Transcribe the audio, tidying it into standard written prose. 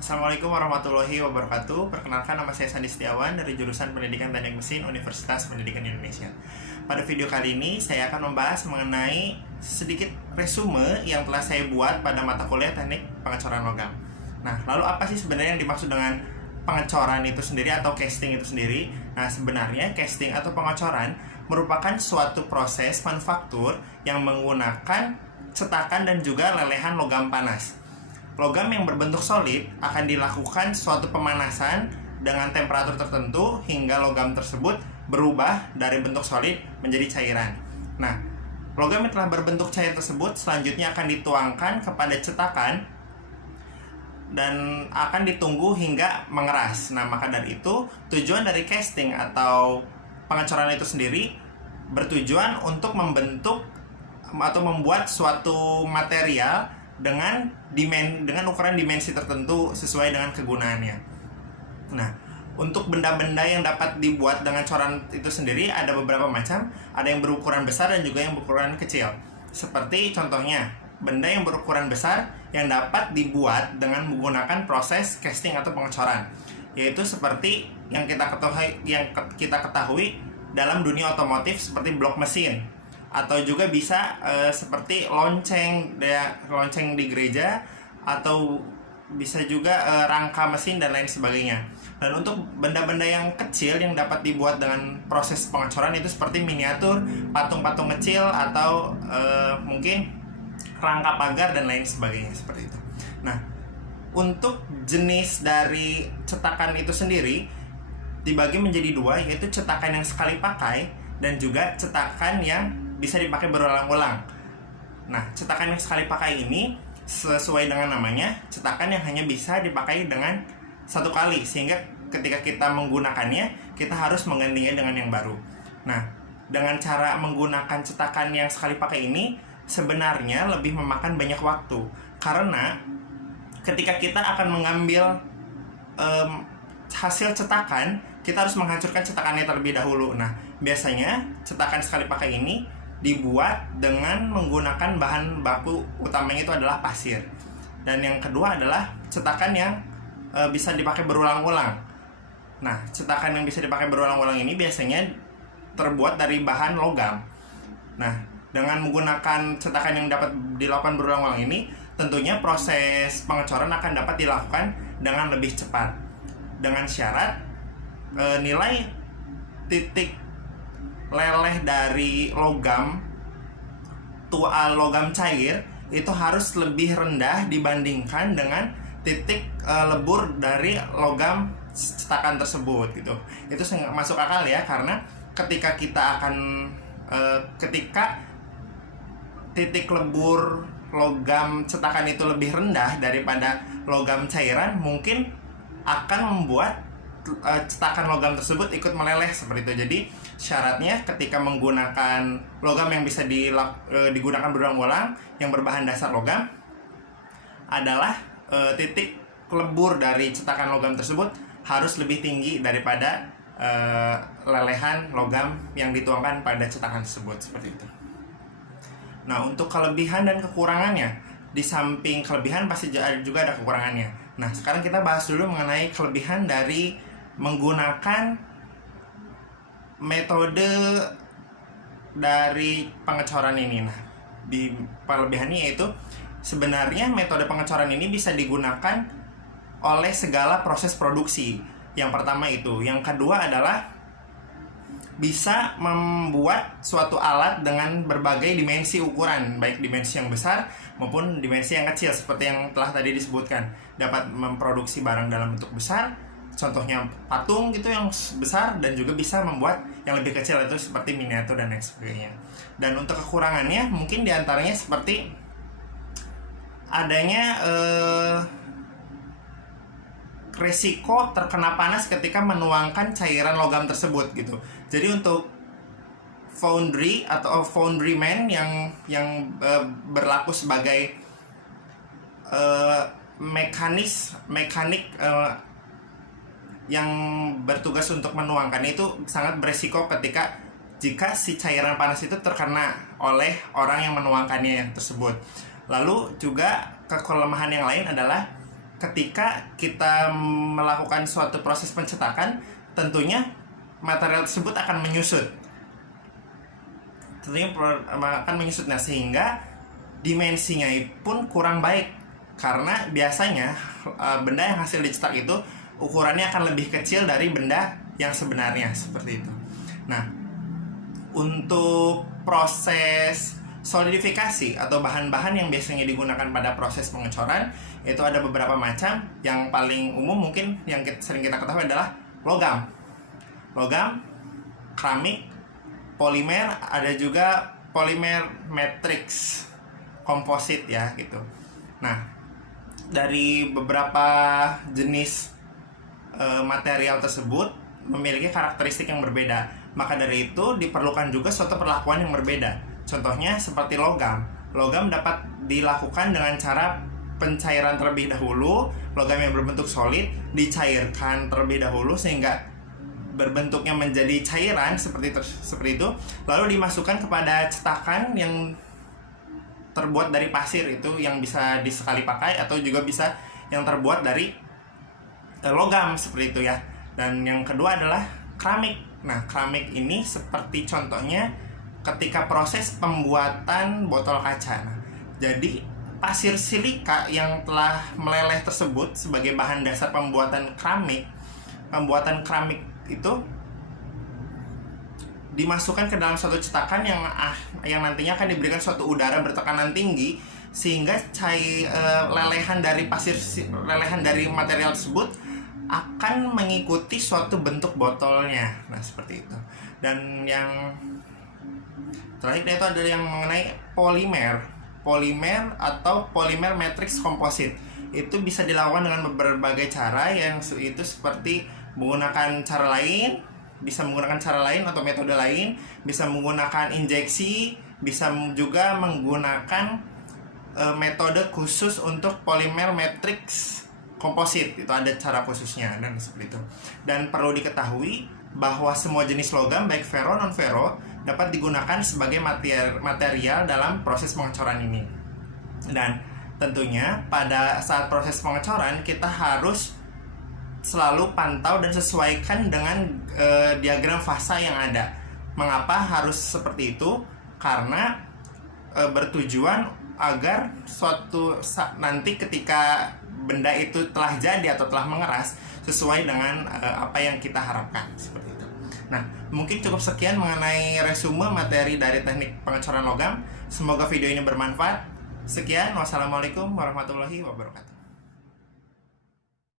Assalamualaikum warahmatullahi wabarakatuh. Perkenalkan, nama saya Sandi Setiawan dari jurusan Pendidikan Teknik Mesin Universitas Pendidikan Indonesia. Pada video kali ini saya akan membahas mengenai sedikit resume yang telah saya buat pada mata kuliah Teknik Pengecoran Logam. Nah, lalu apa sih sebenarnya yang dimaksud dengan pengecoran itu sendiri atau casting itu sendiri? Nah, sebenarnya casting atau pengecoran merupakan suatu proses manufaktur yang menggunakan cetakan dan juga lelehan logam panas. Logam yang berbentuk solid akan dilakukan suatu pemanasan dengan temperatur tertentu hingga logam tersebut berubah dari bentuk solid menjadi cairan. Nah, logam yang telah berbentuk cair tersebut selanjutnya akan dituangkan kepada cetakan dan akan ditunggu hingga mengeras. Nah, maka dari itu tujuan dari casting atau pengecoran itu sendiri bertujuan untuk membentuk atau membuat suatu material dengan ukuran dimensi tertentu sesuai dengan kegunaannya. Nah, untuk benda-benda yang dapat dibuat dengan coran itu sendiri ada beberapa macam. Ada yang berukuran besar dan juga yang berukuran kecil. Seperti contohnya, benda yang berukuran besar yang dapat dibuat dengan menggunakan proses casting atau pengecoran, yaitu seperti yang kita ketahui dalam dunia otomotif seperti blok mesin, atau juga bisa seperti lonceng di gereja, atau bisa juga rangka mesin dan lain sebagainya. Dan untuk benda-benda yang kecil yang dapat dibuat dengan proses pengecoran itu seperti miniatur, patung-patung kecil, atau mungkin rangka pagar dan lain sebagainya seperti itu. Nah, untuk jenis dari cetakan itu sendiri dibagi menjadi dua, yaitu cetakan yang sekali pakai dan juga cetakan yang bisa dipakai berulang-ulang. Nah, cetakan yang sekali pakai ini sesuai dengan namanya, cetakan yang hanya bisa dipakai dengan satu kali, sehingga ketika kita menggunakannya, kita harus menggantinya dengan yang baru. Nah, dengan cara menggunakan cetakan yang sekali pakai ini, sebenarnya lebih memakan banyak waktu. Karena ketika kita akan mengambil hasil cetakan, kita harus menghancurkan cetakannya terlebih dahulu. Nah, biasanya cetakan sekali pakai ini dibuat dengan menggunakan bahan baku utamanya itu adalah pasir. Dan yang kedua adalah cetakan yang bisa dipakai berulang-ulang. Nah, cetakan yang bisa dipakai berulang-ulang ini biasanya terbuat dari bahan logam. Nah, dengan menggunakan cetakan yang dapat dilakukan berulang-ulang ini, tentunya proses pengecoran akan dapat dilakukan dengan lebih cepat. Dengan syarat nilai titik leleh dari logam cair itu harus lebih rendah dibandingkan dengan titik lebur dari logam cetakan tersebut gitu. Itu masuk akal ya, karena ketika titik lebur logam cetakan itu lebih rendah daripada logam cairan, mungkin akan membuat cetakan logam tersebut ikut meleleh seperti itu. Jadi syaratnya ketika menggunakan logam yang bisa digunakan berulang-ulang yang berbahan dasar logam adalah titik lebur dari cetakan logam tersebut harus lebih tinggi daripada lelehan logam yang dituangkan pada cetakan tersebut seperti itu. Nah, untuk kelebihan dan kekurangannya, di samping kelebihan pasti juga ada kekurangannya. Nah, sekarang kita bahas dulu mengenai kelebihan dari menggunakan metode dari pengecoran ini. Nah, di kelebihannya yaitu sebenarnya metode pengecoran ini bisa digunakan oleh segala proses produksi. Yang pertama itu. Yang kedua adalah bisa membuat suatu alat dengan berbagai dimensi ukuran, baik dimensi yang besar maupun dimensi yang kecil, seperti yang telah tadi disebutkan. Dapat memproduksi barang dalam bentuk besar, contohnya patung gitu yang besar, dan juga bisa membuat yang lebih kecil itu seperti miniatur dan lain sebagainya. Dan untuk kekurangannya mungkin diantaranya seperti adanya resiko terkena panas ketika menuangkan cairan logam tersebut gitu. Jadi untuk foundry atau foundryman yang berlaku sebagai mekanik yang bertugas untuk menuangkan itu sangat beresiko jika si cairan panas itu terkena oleh orang yang menuangkannya tersebut. Lalu juga kelemahan yang lain adalah ketika kita melakukan suatu proses pencetakan, tentunya material tersebut akan menyusut. Nah, sehingga dimensinya pun kurang baik, karena biasanya benda yang hasil dicetak itu ukurannya akan lebih kecil dari benda yang sebenarnya, seperti itu. Nah, untuk proses solidifikasi atau bahan-bahan yang biasanya digunakan pada proses pengecoran itu ada beberapa macam. Yang paling umum mungkin yang sering kita ketahui adalah logam, keramik, polimer, ada juga polimer matrix komposit ya gitu. Nah, dari beberapa jenis material tersebut memiliki karakteristik yang berbeda. Maka dari itu diperlukan juga suatu perlakuan yang berbeda. Contohnya seperti logam. Logam dapat dilakukan dengan cara pencairan terlebih dahulu. Logam yang berbentuk solid dicairkan terlebih dahulu sehingga berbentuknya menjadi cairan seperti itu. Lalu dimasukkan kepada cetakan yang terbuat dari pasir, itu yang bisa disekali pakai atau juga bisa yang terbuat dari logam seperti itu ya. Dan yang kedua adalah keramik. Nah, keramik ini seperti contohnya ketika proses pembuatan botol kaca. Nah, jadi pasir silika yang telah meleleh tersebut sebagai bahan dasar pembuatan keramik itu dimasukkan ke dalam suatu cetakan yang nantinya akan diberikan suatu udara bertekanan tinggi sehingga lelehan dari material tersebut akan mengikuti suatu bentuk botolnya. Nah, seperti itu. Dan yang terakhir itu ada yang mengenai polimer atau polimer matrix komposit. Itu bisa dilakukan dengan berbagai cara, yang itu seperti menggunakan cara lain, bisa menggunakan cara lain atau metode lain, bisa menggunakan injeksi, bisa juga menggunakan metode khusus untuk polimer matrix komposit. Itu ada cara khususnya dan seperti itu. Dan perlu diketahui bahwa semua jenis logam baik ferro non ferro dapat digunakan sebagai material dalam proses pengecoran ini. Dan tentunya pada saat proses pengecoran kita harus selalu pantau dan sesuaikan dengan diagram fasa yang ada. Mengapa harus seperti itu? Karena bertujuan agar suatu nanti ketika benda itu telah jadi atau telah mengeras sesuai dengan apa yang kita harapkan, seperti itu. Nah, mungkin cukup sekian mengenai resume materi dari teknik pengecoran logam. Semoga video ini bermanfaat. Sekian, wassalamualaikum warahmatullahi wabarakatuh.